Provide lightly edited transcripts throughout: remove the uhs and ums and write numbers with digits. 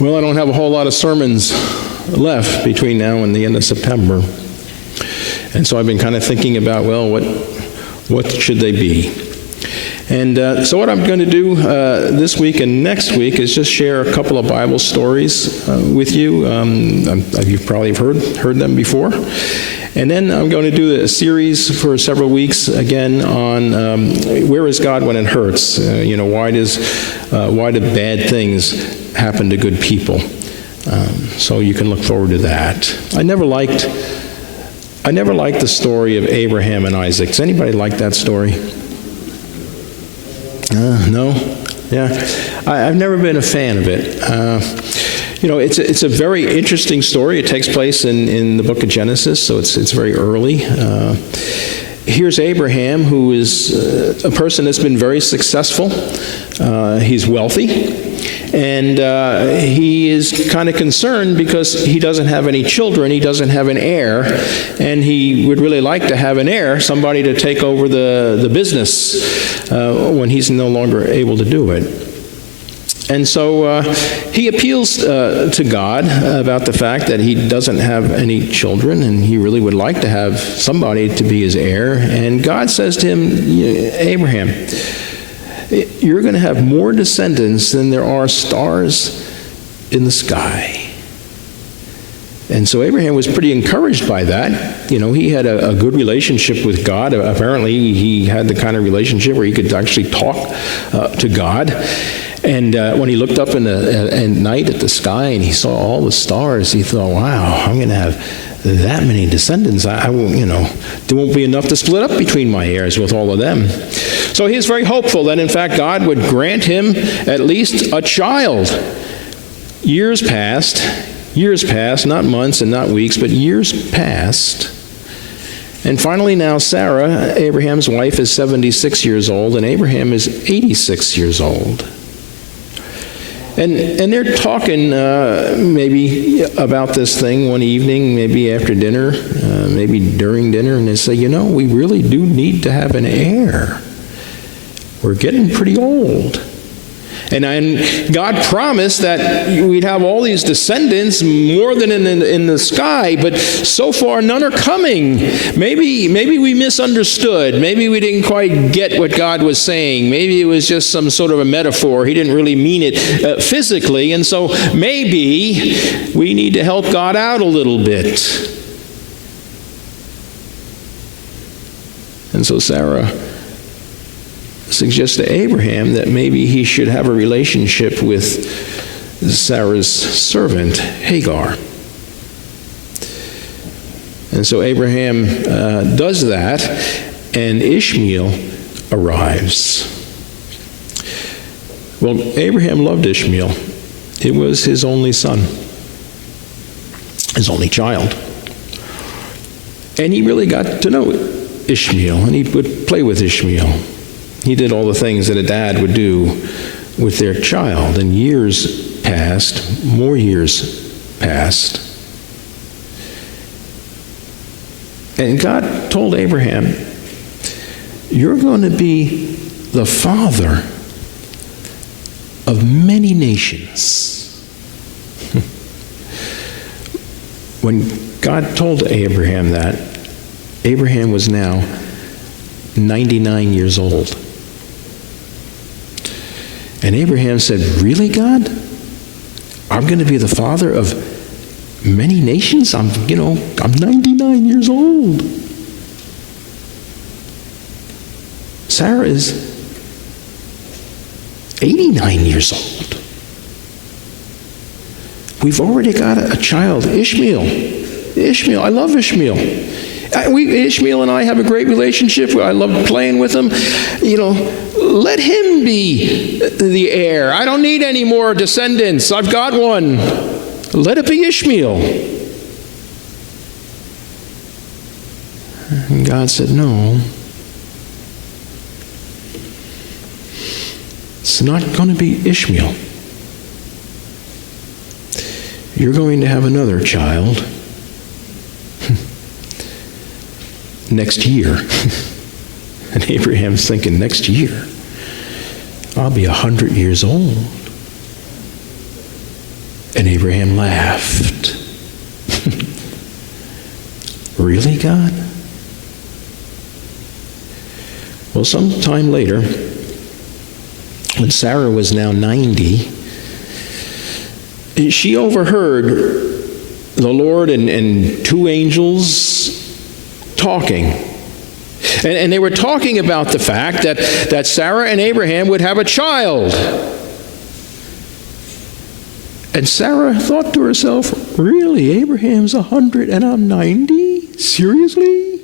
Well, I don't have a whole lot of sermons left between now and the end of September. And so I've been kind of thinking about, well, what should they be? And so what I'm going to do this week and next week is just share a couple of Bible stories with you. You've probably heard them before. And then I'm going to do a series for several weeks again on where is God when it hurts? Why do bad things happen to good people? So you can look forward to that. I never liked the story of Abraham and Isaac. Does anybody like that story? No? Yeah. I've never been a fan of it. It's a very interesting story. It takes place in the book of Genesis, so it's very early. Here's Abraham, who is a person that's been very successful. He's wealthy. And he is kind of concerned because he doesn't have any children, he doesn't have an heir, and he would really like to have an heir, somebody to take over the business when he's no longer able to do it. And so he appeals to God about the fact that he doesn't have any children, and he really would like to have somebody to be his heir. And God says to him, Abraham, you're going to have more descendants than there are stars in the sky. And so Abraham was pretty encouraged by that. He had a good relationship with God. Apparently, he had the kind of relationship where he could actually talk to God. And when he looked up at night at the sky and he saw all the stars, he thought, wow, I'm going to have that many descendants. I won't, there won't be enough to split up between my heirs with all of them. So he was very hopeful that, in fact, God would grant him at least a child. Years passed, not months and not weeks, but years passed. And finally now Sarah, Abraham's wife, is 76 years old, and Abraham is 86 years old. And they're talking maybe about this thing one evening, maybe after dinner, maybe during dinner, and they say, we really do need to have an heir. We're getting pretty old. And God promised that we'd have all these descendants, more than in the sky, but so far none are coming. Maybe we misunderstood. Maybe we didn't quite get what God was saying. Maybe it was just some sort of a metaphor. He didn't really mean it physically, and so maybe we need to help God out a little bit. And so Sarah suggests to Abraham that maybe he should have a relationship with Sarah's servant, Hagar. And so Abraham does that, and Ishmael arrives. Well, Abraham loved Ishmael. It was his only son, his only child. And he really got to know Ishmael, and he would play with Ishmael. He did all the things that a dad would do with their child, and years passed, more years passed. And God told Abraham, you're going to be the father of many nations. When God told Abraham that, Abraham was now 99 years old. And Abraham said, really, God? I'm going to be the father of many nations? I'm 99 years old. Sarah is 89 years old. We've already got a child, Ishmael. I love Ishmael. Ishmael and I have a great relationship. I love playing with him. Let him be the heir. I don't need any more descendants. I've got one. Let it be Ishmael. And God said, no. It's not going to be Ishmael. You're going to have another child next year. And Abraham's thinking, next year, I'll be 100 years old. And Abraham laughed. Really, God? Well, sometime later, when Sarah was now 90, she overheard the Lord and two angels talking. And they were talking about the fact that Sarah and Abraham would have a child. And Sarah thought to herself, really, Abraham's 100 and I'm 90? Seriously?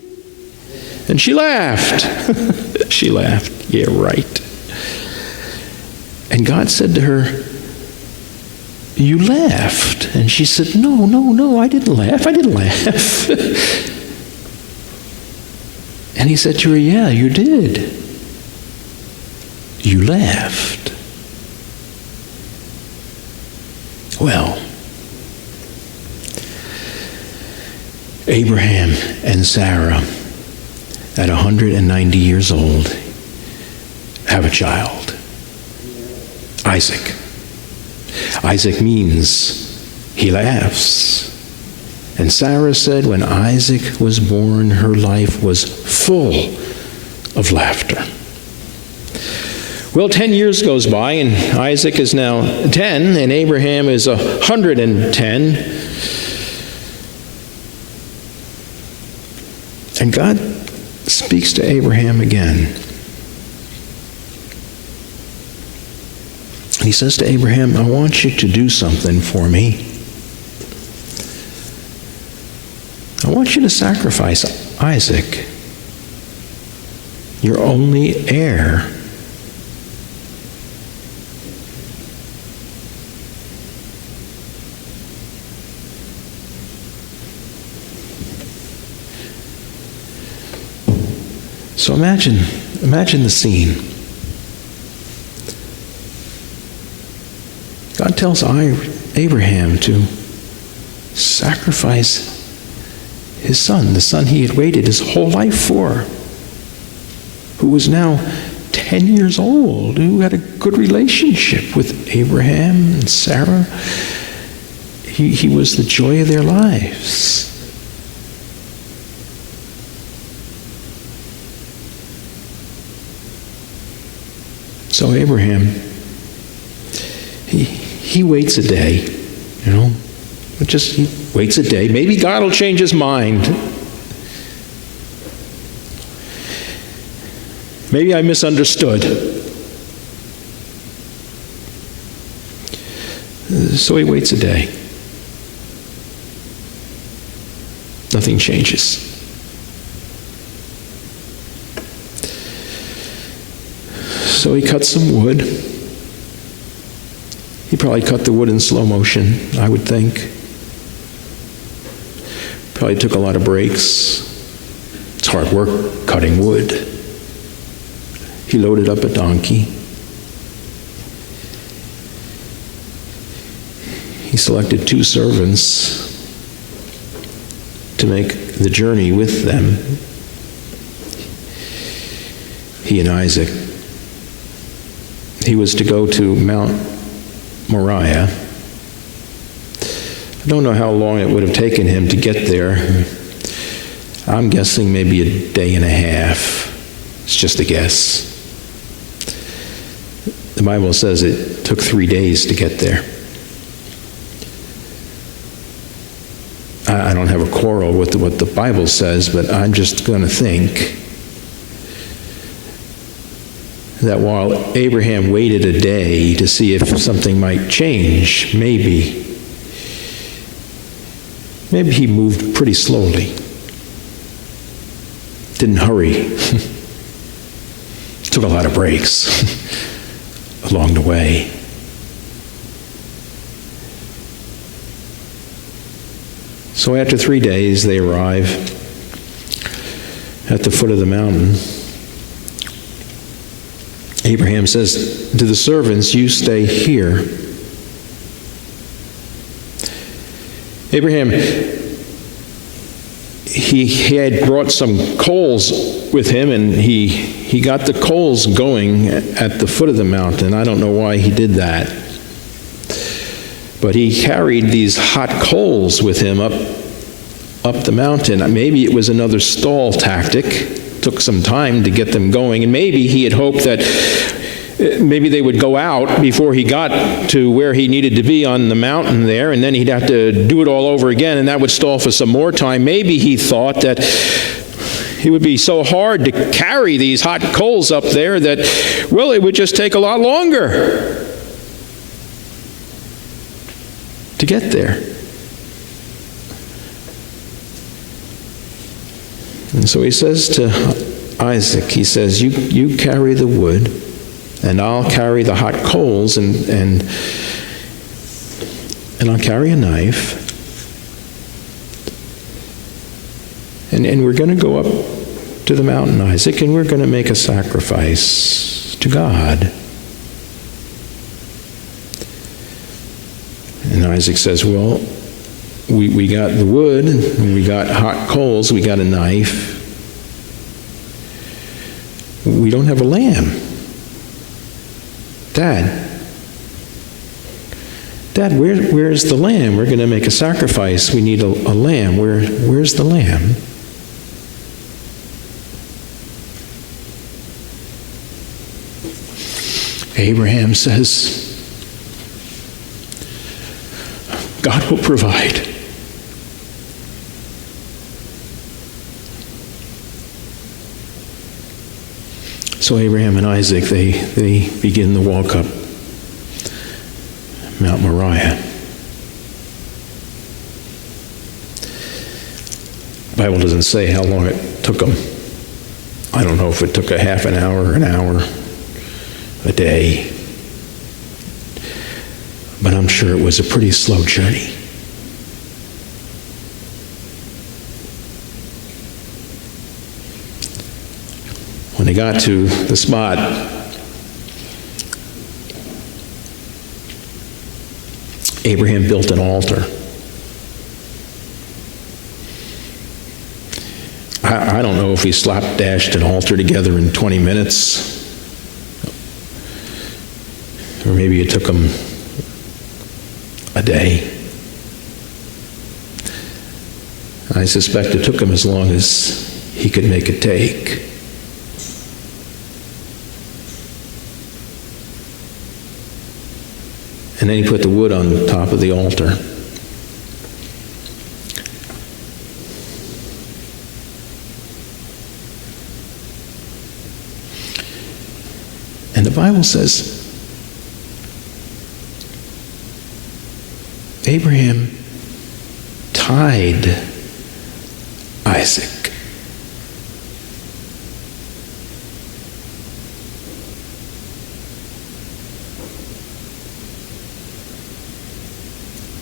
And she laughed. She laughed. Yeah, right. And God said to her, you laughed. And she said, no, I didn't laugh. And he said to her, yeah, you did. You laughed. Well, Abraham and Sarah, at 190 years old, have a child, Isaac. Isaac means he laughs. And Sarah said when Isaac was born, her life was full of laughter. Well, 10 years goes by, and Isaac is now 10, and Abraham is 110. And God speaks to Abraham again. He says to Abraham, I want you to do something for me. I want you to sacrifice Isaac, your only heir. So imagine the scene. God tells Abraham to sacrifice his son, the son he had waited his whole life for, who was now 10 years old, who had a good relationship with Abraham and Sarah. He was the joy of their lives. So Abraham, he waits a day, he waits a day. Maybe God will change his mind. Maybe I misunderstood. So he waits a day. Nothing changes. So he cut some wood. He probably cut the wood in slow motion, I would think. Probably took a lot of breaks. It's hard work cutting wood. He loaded up a donkey. He selected 2 servants to make the journey with them. He and Isaac. He was to go to Mount Moriah. I don't know how long it would have taken him to get there. I'm guessing maybe a day and a half. It's just a guess. The Bible says it took 3 days to get there. I don't have a quarrel with what the Bible says, but I'm just going to think that while Abraham waited a day to see if something might change, maybe he moved pretty slowly. Didn't hurry. Took a lot of breaks along the way. So after 3 days, they arrive at the foot of the mountain. Abraham says to the servants, you stay here. Abraham, he had brought some coals with him, and he got the coals going at the foot of the mountain. I don't know why he did that. But he carried these hot coals with him up the mountain. Maybe it was another stall tactic. Took some time to get them going, and maybe he had hoped that maybe they would go out before he got to where he needed to be on the mountain there, and then he'd have to do it all over again, and that would stall for some more time. Maybe he thought that it would be so hard to carry these hot coals up there that, well, it would just take a lot longer to get there. And so he says to Isaac, he says, you carry the wood, and I'll carry the hot coals, and I'll carry a knife. And we're going to go up to the mountain, Isaac, and we're going to make a sacrifice to God. And Isaac says, well, we got the wood, and we got hot coals, we got a knife. We don't have a lamb. Dad, where's the lamb? We're going to make a sacrifice. We need a lamb. Where's the lamb? Abraham says, God will provide. So Abraham and Isaac, they begin the walk up Mount Moriah. The Bible doesn't say how long it took them. I don't know if it took a half an hour, a day. But I'm sure it was a pretty slow journey. When they got to the spot, Abraham built an altar. I don't know if he slapdashed an altar together in 20 minutes, or maybe it took him a day. I suspect it took him as long as he could make it take. And then he put the wood on top of the altar. And the Bible says Abraham tied Isaac.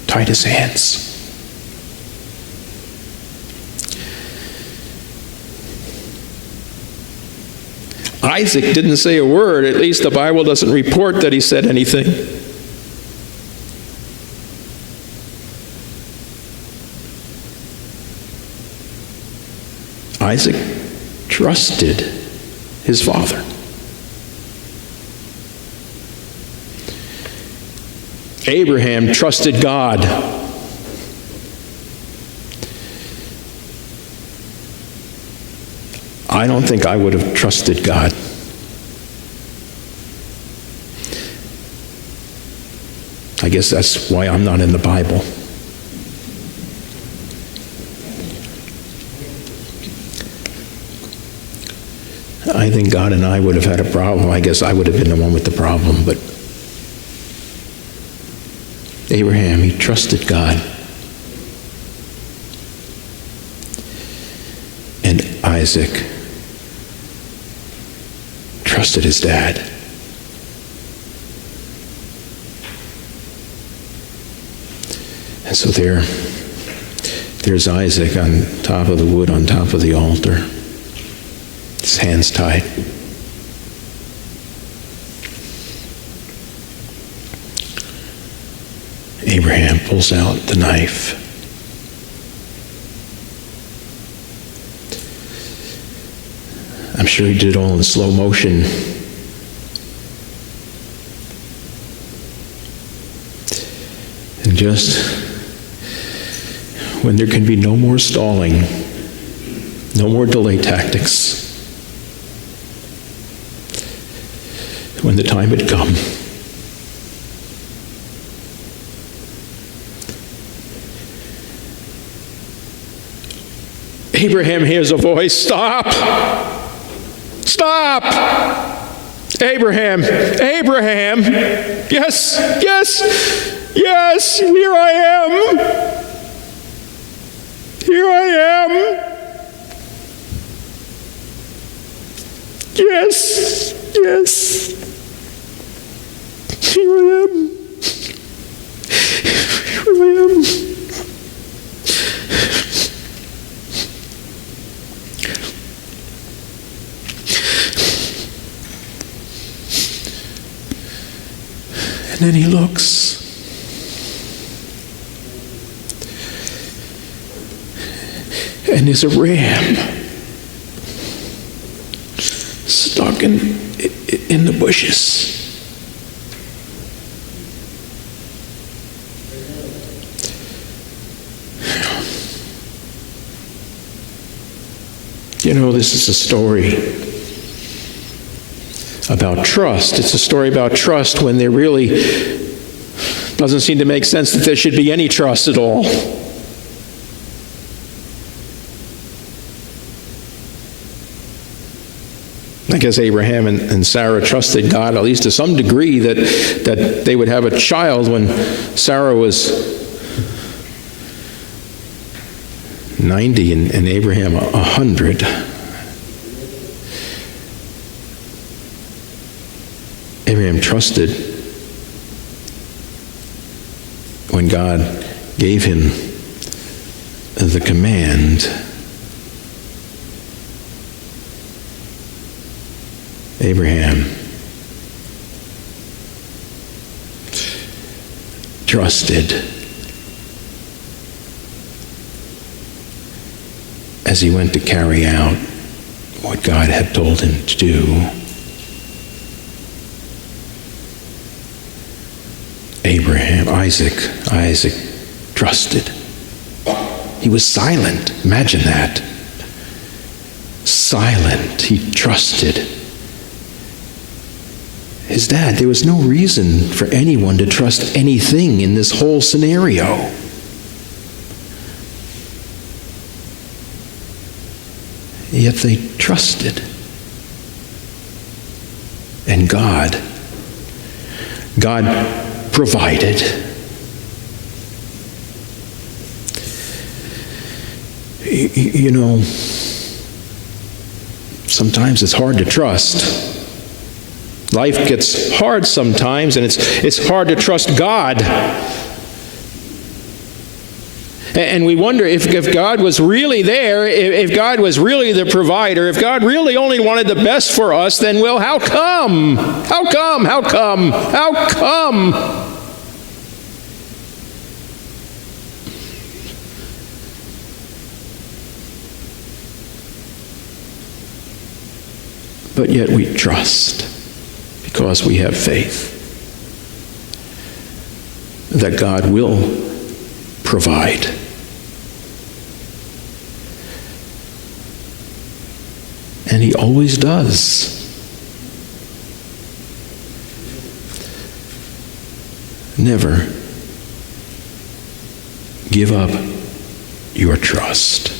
Tied his hands. Isaac didn't say a word. At least the Bible doesn't report that he said anything. Isaac trusted his father. Abraham trusted God. I don't think I would have trusted God. I guess that's why I'm not in the Bible. I think God and I would have had a problem. I guess I would have been the one with the problem, but Abraham, he trusted God. And Isaac trusted his dad. And so there's Isaac on top of the wood, on top of the altar, his hands tied. Abraham pulls out the knife. I'm sure he did it all in slow motion. And just when there can be no more stalling, no more delay tactics, when the time had come, Abraham hears a voice, "Stop! Stop! Abraham! Abraham! Yes, yes, yes, here I am! Here I am! Yes, yes, here I am! Here I am!" And then he looks. And there's a ram stuck in the bushes. You know, this is a story about trust. It's a story about trust when there really doesn't seem to make sense that there should be any trust at all. I guess Abraham and Sarah trusted God, at least to some degree, that they would have a child when Sarah was 90 and Abraham 100. Abraham trusted when God gave him the command. Abraham trusted as he went to carry out what God had told him to do. Isaac trusted. He was silent. Imagine that. Silent. He trusted his dad. There was no reason for anyone to trust anything in this whole scenario. Yet they trusted. And God provided. You know, sometimes it's hard to trust. Life gets hard sometimes, and it's hard to trust God. And we wonder if God was really there, if God was really the provider, if God really only wanted the best for us, then, well, how come? How come? How come? How come? But yet we trust because we have faith that God will provide. And he always does. Never give up your trust.